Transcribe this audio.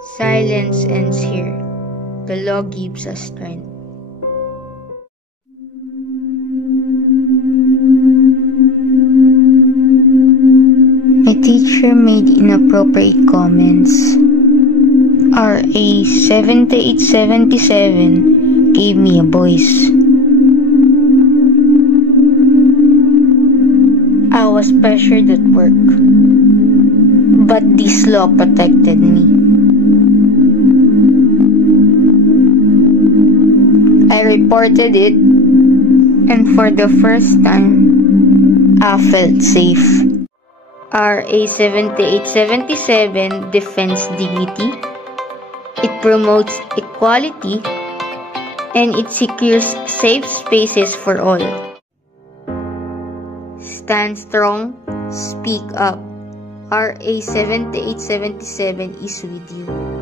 Silence ends here. The law gives us strength. My teacher made inappropriate comments. RA 7877 gave me a voice. I was pressured at work, but this law protected me. I reported it, and for the first time, I felt safe. RA 7877 defends dignity, it promotes equality, and it secures safe spaces for all. Stand strong, speak up. RA 7877 is with you.